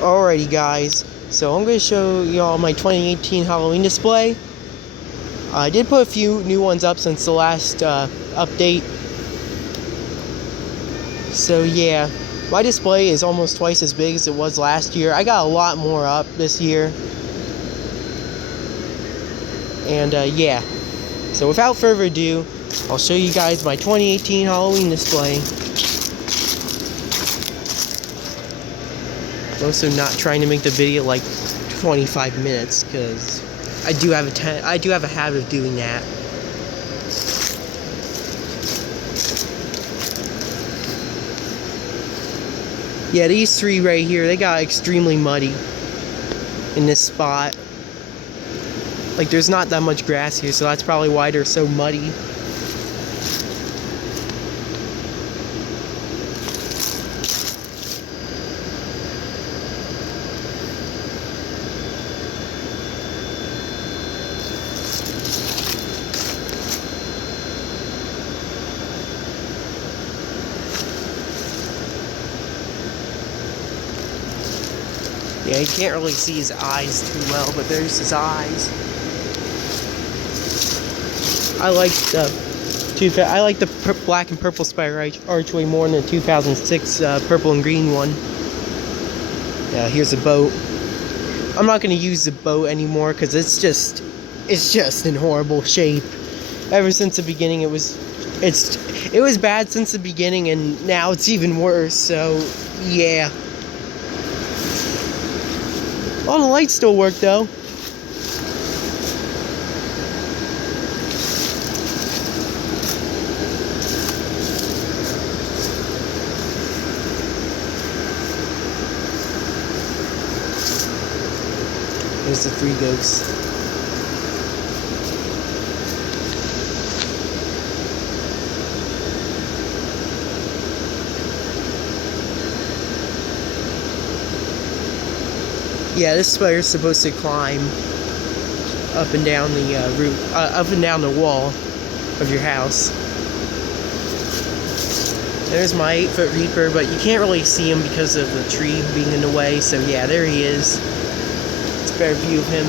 Alrighty guys, so I'm going to show y'all my 2018 Halloween display. I did put a few new ones up since the last update. So yeah, my display is almost twice as big as it was last year. I got a lot more up this year. And yeah, so without further ado, I'll show you guys my 2018 Halloween display. I'm also not trying to make the video like 25 minutes because I do have a habit of doing that. Yeah, these three right here, they got extremely muddy in this spot. Like, there's not that much grass here, so that's probably why they're so muddy. Yeah, you can't really see his eyes too well, but there's his eyes. I like the black and purple spider archway more than the 2006 purple and green one. Yeah, here's a boat. I'm not gonna use the boat anymore because it's just in horrible shape. Ever since the beginning, it was bad since the beginning, and now it's even worse. So yeah. All the lights still work though. There's the three ghosts. Yeah, this spider's supposed to climb up and down the roof, up and down the wall of your house. There's my 8-foot Reaper, but you can't really see him because of the tree being in the way. So yeah, there he is. It's a better view of him.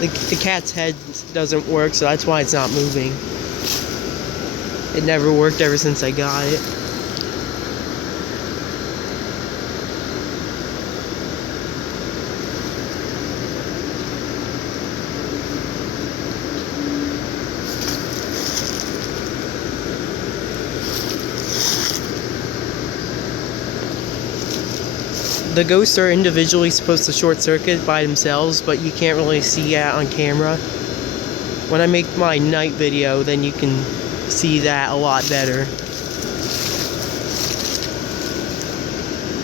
The cat's head doesn't work, so that's why it's not moving. It never worked ever since I got it. The ghosts are individually supposed to short circuit by themselves, but you can't really see that on camera. When I make my night video, then you can see that a lot better.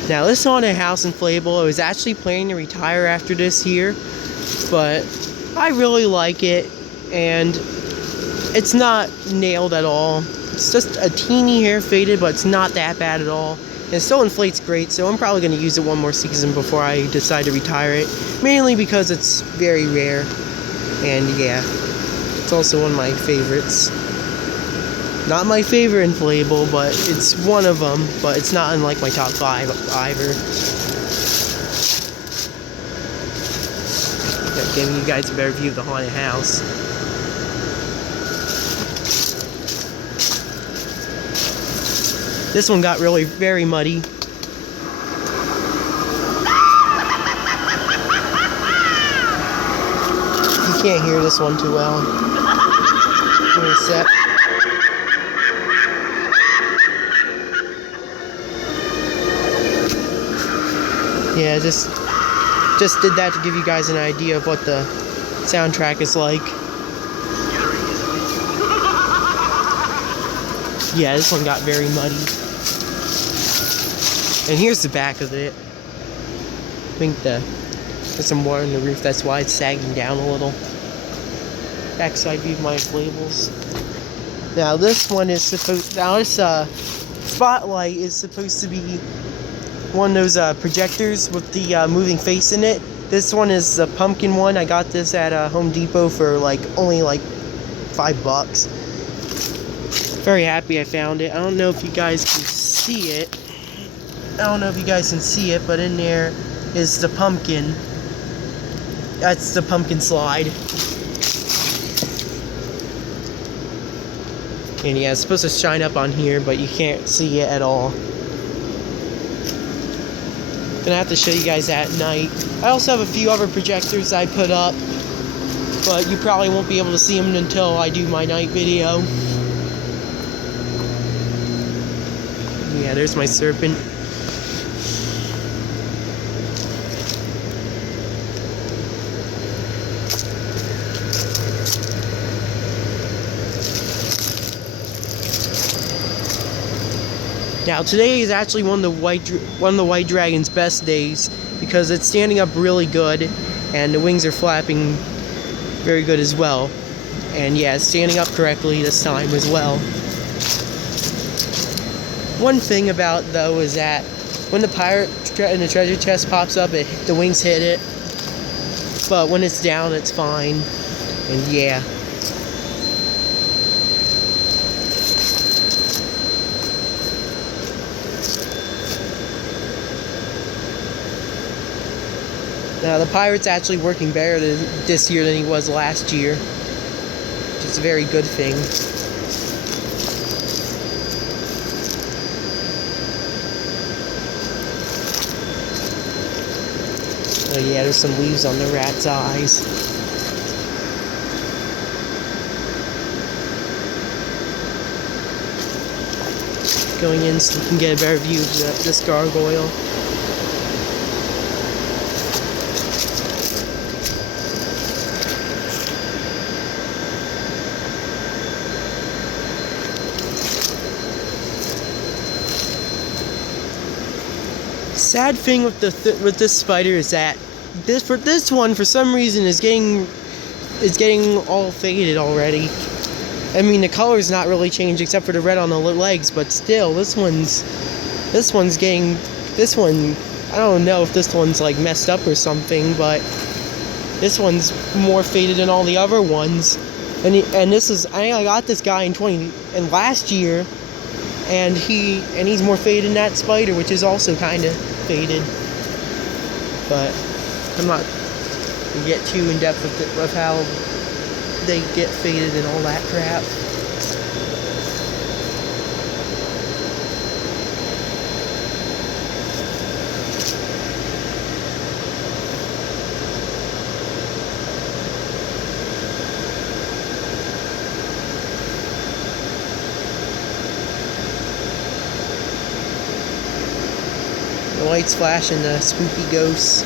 Now, this haunted house inflatable, I was actually planning to retire after this year, but I really like it, and it's not nailed at all. It's just a teeny hair faded, but it's not that bad at all. And it still inflates great, so I'm probably going to use it one more season before I decide to retire it. Mainly because it's very rare, and yeah, it's also one of my favorites. Not my favorite inflatable, but it's one of them, but it's not in like my top 5 either. Yeah, giving you guys a better view of the haunted house. This one got really very muddy. You can't hear this one too well. Give me a sec. Yeah, just just did that to give you guys an idea of what the soundtrack is like. Yeah, this one got very muddy. And here's the back of it. I think there's some water in the roof, that's why it's sagging down a little. Backside view of my inflatables. Now this one is supposed, spotlight is supposed to be one of those projectors with the moving face in it. This one is the pumpkin one. I got this at Home Depot for only $5. Very happy I found it. I don't know if you guys can see it. But in there is the pumpkin. That's the pumpkin slide. And yeah, it's supposed to shine up on here, but you can't see it at all. Gonna have to show you guys at night. I also have a few other projectors I put up, but you probably won't be able to see them until I do my night video. Yeah, there's my serpent. Now today is actually one of the white dragon's best days because it's standing up really good and the wings are flapping very good as well. And yeah, it's standing up correctly this time as well. One thing about though is that when the pirate in the treasure chest pops up, the wings hit it. But when it's down, it's fine. And yeah. Now the pirate's actually working better this year than he was last year, which is a very good thing. Oh yeah, there's some leaves on the rat's eyes. Going in so you can get a better view of this gargoyle. Sad thing with this spider is that this one for some reason is getting all faded already. I mean the color's not really changed except for the red on the legs, but still this one I don't know if this one's messed up or something, but this one's more faded than all the other ones. And this is I got this guy in last year. And he's more faded than that spider, which is also kind of faded. But I'm not gonna get too in depth with how they get faded and all that crap. The lights flash and the spooky ghosts.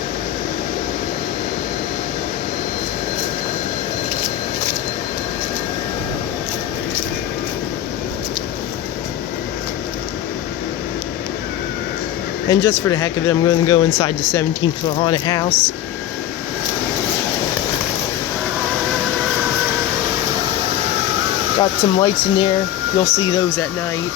And just for the heck of it, I'm going to go inside the 17th floor haunted house. Got some lights in there. You'll see those at night.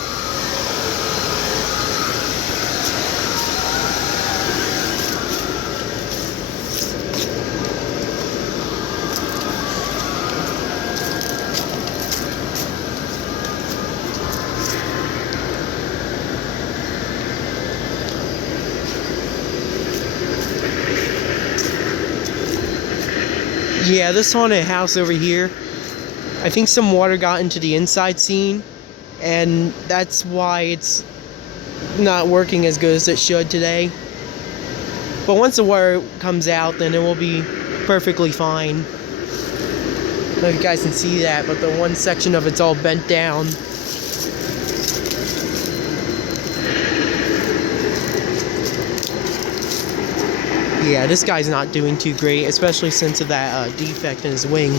Yeah, this haunted house over here, I think some water got into the inside scene, and that's why it's not working as good as it should today. But once the water comes out, then it will be perfectly fine. I don't know if you guys can see that, but the one section of it's all bent down. Yeah, this guy's not doing too great, especially since of that defect in his wing.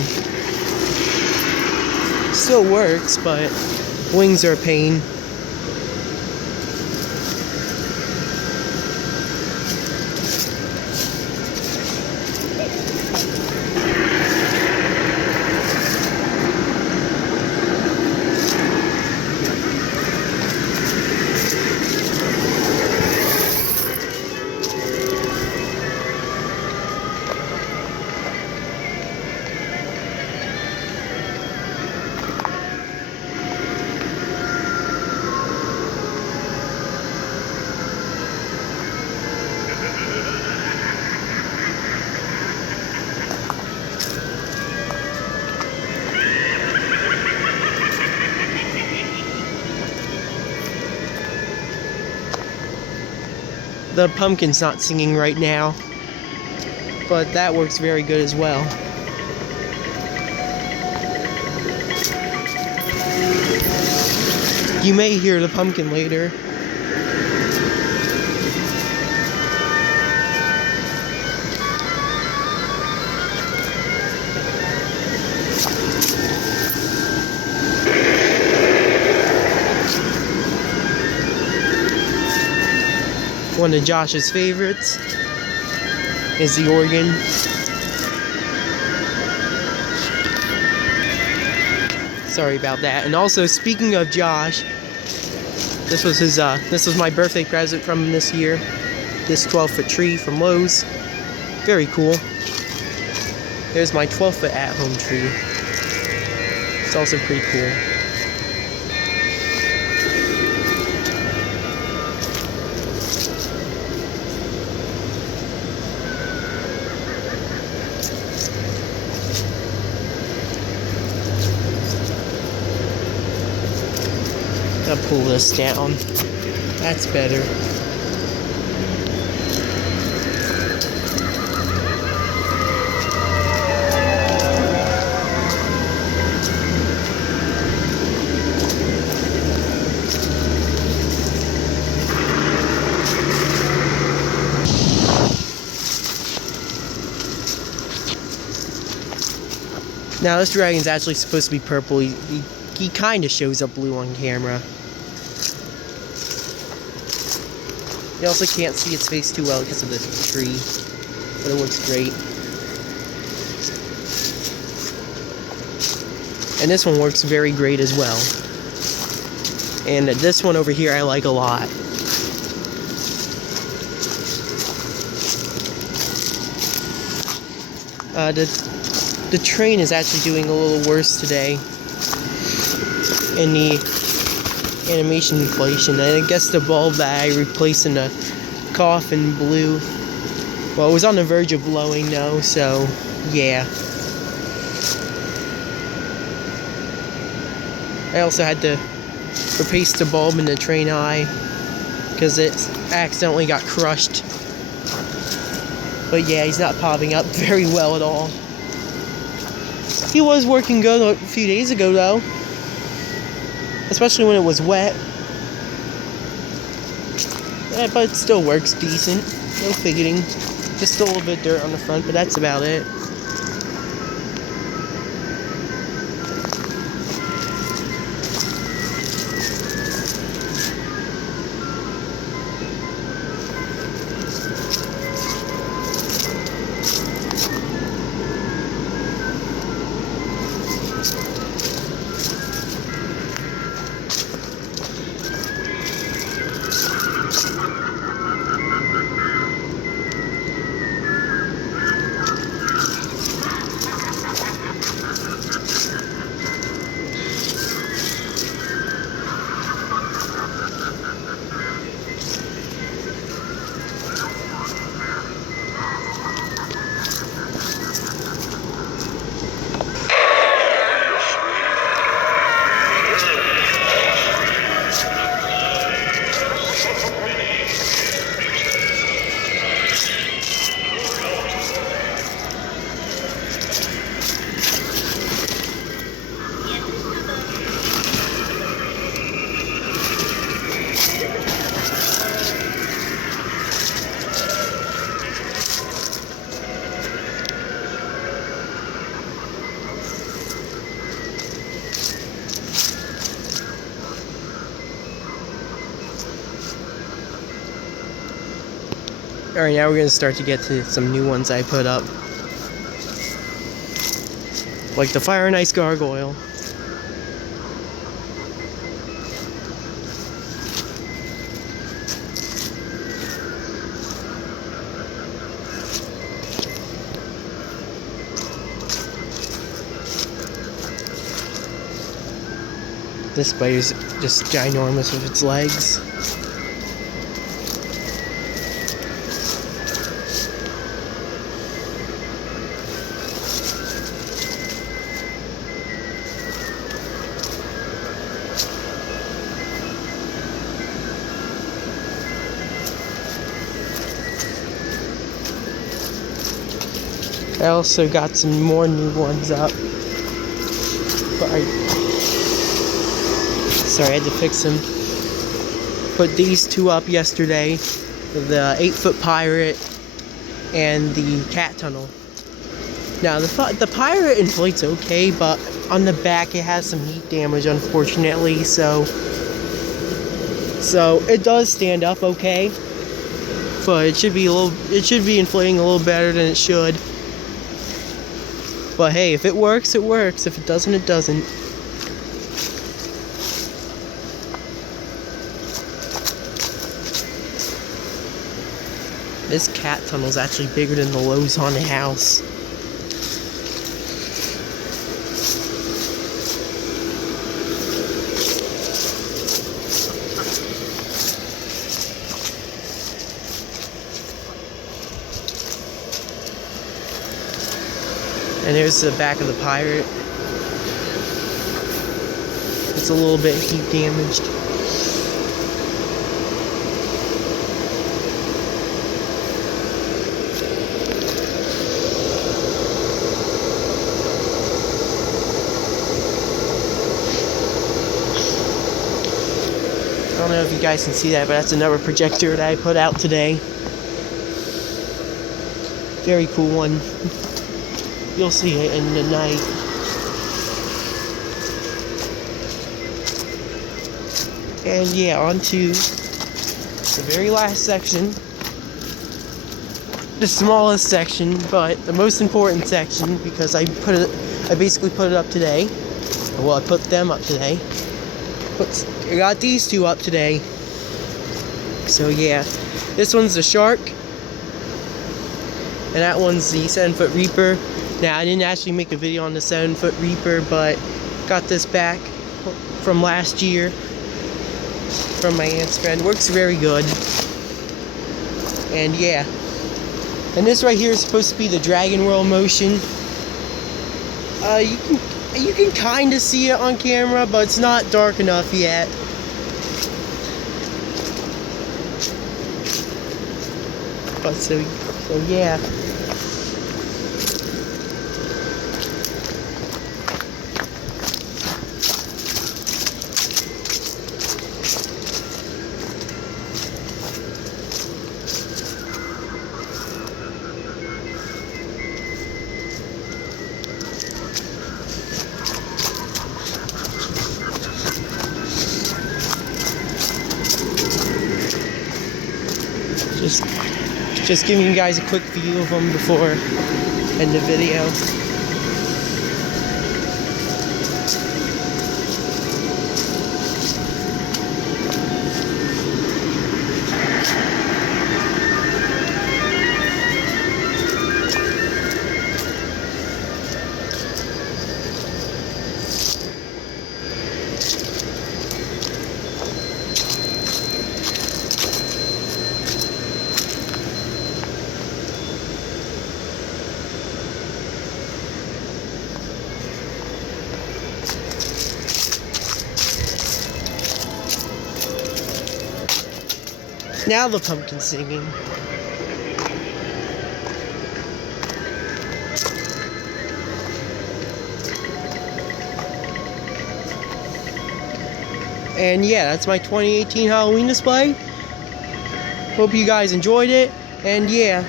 Still works, but wings are a pain. The pumpkin's not singing right now, but that works very good as well. You may hear the pumpkin later. One of Josh's favorites is the organ. Sorry about that. And also, speaking of Josh, this was my birthday present from him this year. This 12-foot tree from Lowe's. Very cool. There's my 12-foot at-home tree. It's also pretty cool. I'll pull this down. That's better. Now this dragon's actually supposed to be purple. He kind of shows up blue on camera. You also can't see its face too well because of the tree, but it looks great. And this one works very great as well. And this one over here I like a lot. The train is actually doing a little worse today in the animation inflation. I guess the bulb that I replaced in the coffin blew. Well, it was on the verge of blowing now, so yeah. I also had to replace the bulb in the train eye because it accidentally got crushed. But yeah, he's not popping up very well at all. He was working good a few days ago though. Especially when it was wet. Yeah, but it still works decent. No fidgeting. Just a little bit of dirt on the front, but that's about it. Alright, now we're gonna start to get to some new ones I put up. Like the Fire and Ice Gargoyle. This spider's just ginormous with its legs. I also got some more new ones up. But sorry, I had to fix them. Put these two up yesterday. The 8-foot pirate and the cat tunnel. Now the pirate inflates okay, but on the back it has some heat damage, unfortunately. So it does stand up okay, but it should be inflating a little better than it should. But hey, if it works, it works. If it doesn't, it doesn't. This cat tunnel is actually bigger than the Lowe's haunted house. And here's the back of the pirate. It's a little bit heat damaged. I don't know if you guys can see that, but that's another projector that I put out today. Very cool one. You'll see it in the night. And yeah, on to the very last section. The smallest section, but the most important section, because I basically put it up today. Well, I put them up today. But I got these two up today. So yeah, this one's the shark, and that one's the 7-foot reaper. Now, I didn't actually make a video on the 7-foot reaper, but got this back from last year from my aunt's friend. Works very good. And yeah. And this right here is supposed to be the dragon whirl motion. You can kind of see it on camera, but it's not dark enough yet. But so yeah. Just giving you guys a quick view of them before end the video. Now the pumpkin singing. And yeah, that's my 2018 Halloween display. Hope you guys enjoyed it. And yeah,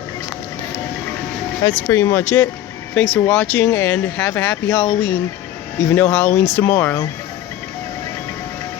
that's pretty much it. Thanks for watching and have a happy Halloween, even though Halloween's tomorrow.